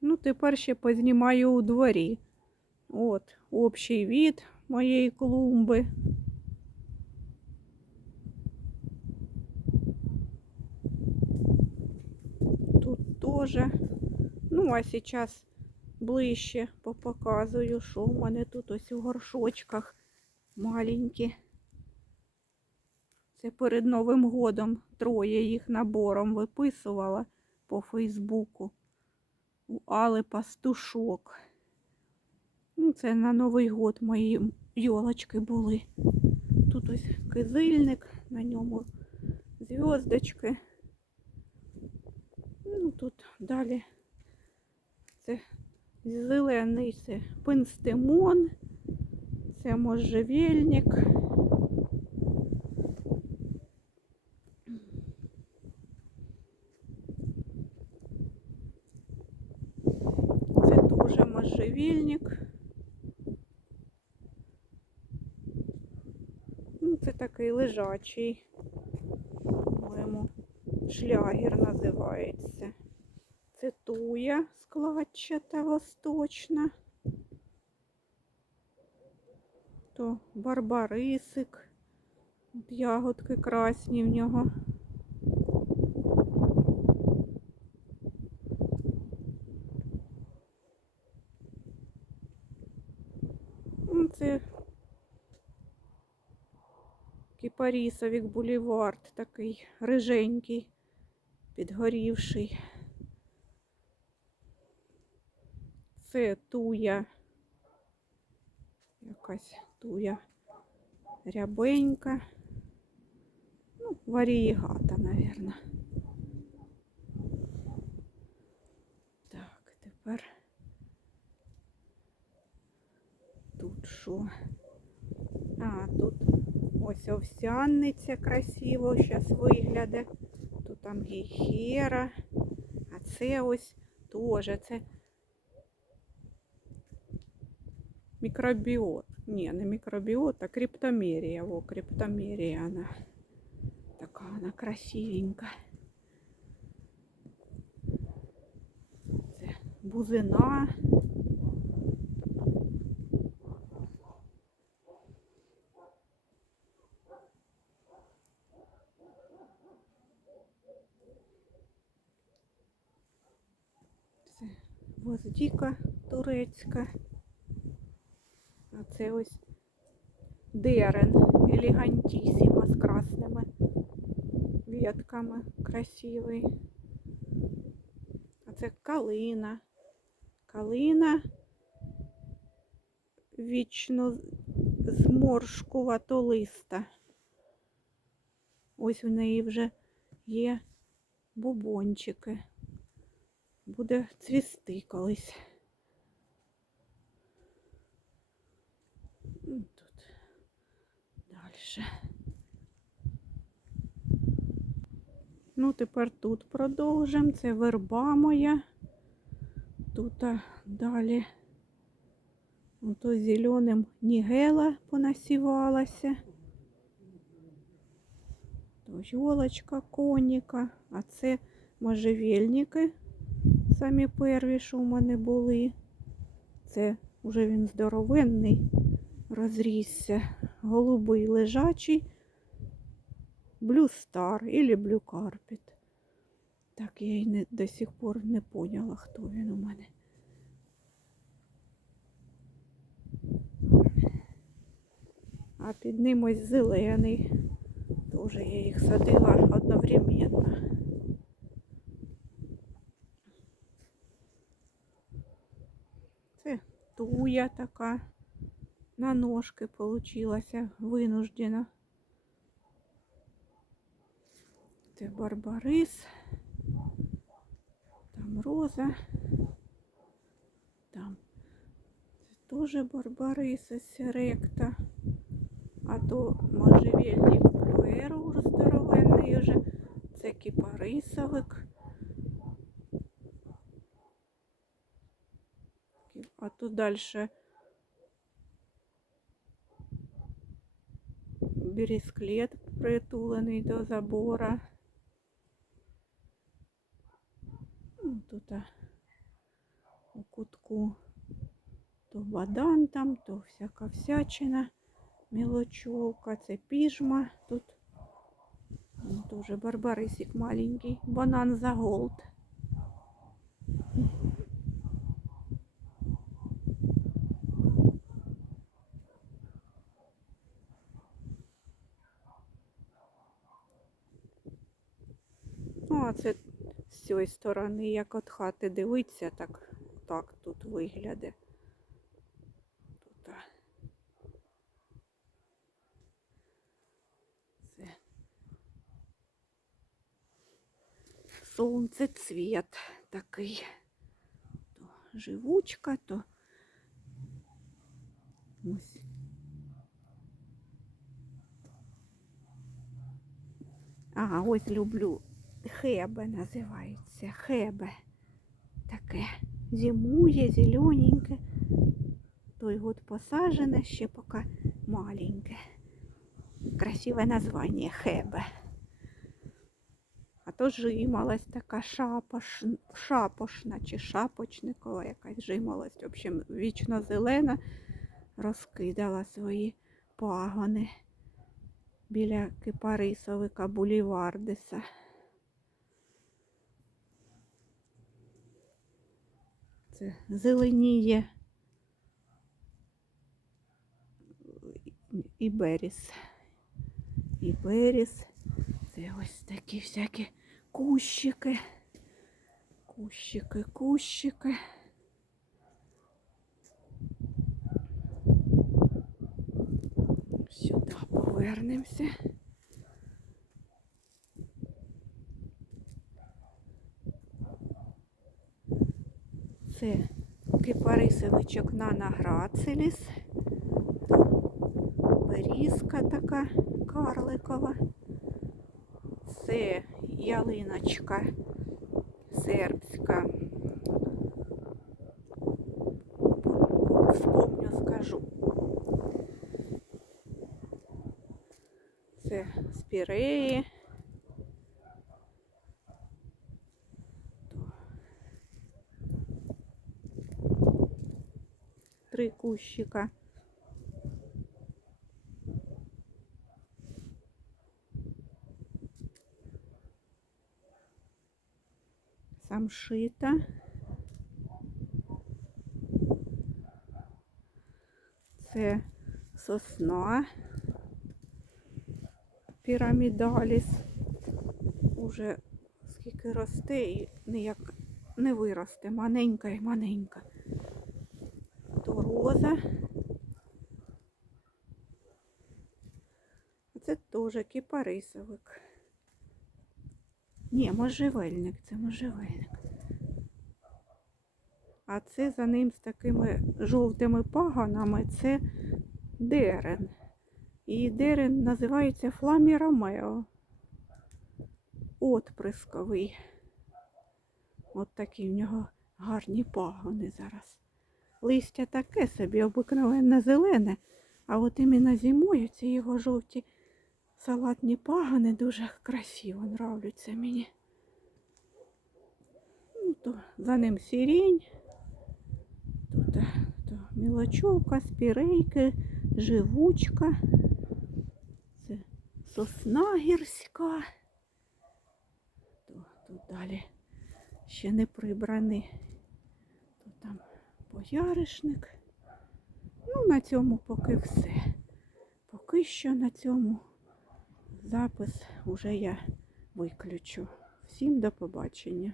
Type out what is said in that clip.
Ну, тепер ще познімаю у дворі. От, общий від моєї клумби. Тут тоже. Ну, а зараз ближче попоказую, що у мене тут ось у горшочках маленькі. Це перед Новим годом троє їх набором виписувала по Фейсбуку. У Али пастушок. Ну, це на Новий год мої йолочки були. Тут ось кизильник, на ньому зв'язочки. Ну, тут далі це зелений це пенстемон, це можжевельник. Це теж можжевельник. Ну, це такий лежачий, по-моєму, шлягер називається. Це туя складчата восточна. То барбарисик. Ягодки красні в нього. Ну, Це кіпарісовік бульвард такий риженький, підгорівший. Це туя. Якась туя рябенька. Ну, варієгата, мабуть. Так, тепер тут що? А, тут ось овсяниця красиво зараз вигляде. Тут там гейхера. А це ось теж це мікробіот. Ні, не мікробіот, а криптомерія. О, криптомерія вона. Така вона красивенька. Це бузина. Це гвоздіка турецька. А це ось дерен елегантісімо з красними ветками красивий. А це калина. Калина вічно зморшкувато листа. Ось у неї вже є бубончики. Буде цвісти колись. Тут далі. Ну, тепер тут продовжимо. Це верба моя. Тут а, далі ото зеленим нігела понасівалася. То йолочка коніка, а це можжевельники. Самі перві, що у мене були. Це вже він здоровенний розрісся. Голубий лежачий, или Blue Carpet. Так, я й не, до сих пор не поняла, хто він у мене. А під ним ось зелений. Тоже я їх садила одновременно. Це туя така. На ножки получилася винуждена. Це барбарис. Там роза. Там це теж барбарис ректа. А то можжевельник плюеру здоровенний вже. Це кіпарисовик. А тут дальше бересклет притулений до забора. Ну, Тут у кутку. То бадан там, то всяка всячина, мілочовка, це піжма тут. Ну, Тоже барбарисик маленький. Банан за голд. Ну, а це з цієї сторони, як от хати дивиться, так, так тут вигляде. Тут. Це сонцецвіт такий. То живучка, то ось. Ага, ось люблю. Хебе називається. Хебе. Таке. Зимує, зелененьке. Той год посажене, ще поки маленьке. Красиве названня Хебе. А то жимолость така шапош, шапошна чи шапочникова якась жимолость. В общем, вічно зелена розкидала свої пагони біля кипарисовика Булівардеса. Це зеленіє і беріс. І беріс. Це ось такі всякі кущики. Кущики, кущики. Сюди повернемося. Це кипарисовичок Нана Грацеліс. Берізка така карликова. Це ялиночка сербська. Вспомню, скажу. Це спіреї. Три кущика. самшита. Це сосна пірамідаліс. Уже скільки росте і ніяк не виросте. Маленька і маленька. То. А це теж кіпарисовик. Ні, можжевельник, це можжевельник. А це за ним з такими жовтими паганами це дерен. І дерен називається Фламі Ромео. Отприсковий. От такі в нього гарні пагони зараз. Листя таке собі обикновенне зелене, а от іменно зимою ці його жовті салатні пагани дуже красиво нравляться мені. Ну, то за ним сирень. Тут то мілочовка, спірейки, живучка. Це сосна гірська. Тут далі ще не прибраний. Бояришник. Ну, на цьому поки все. Поки що на цьому запис уже я виключу. Всім до побачення.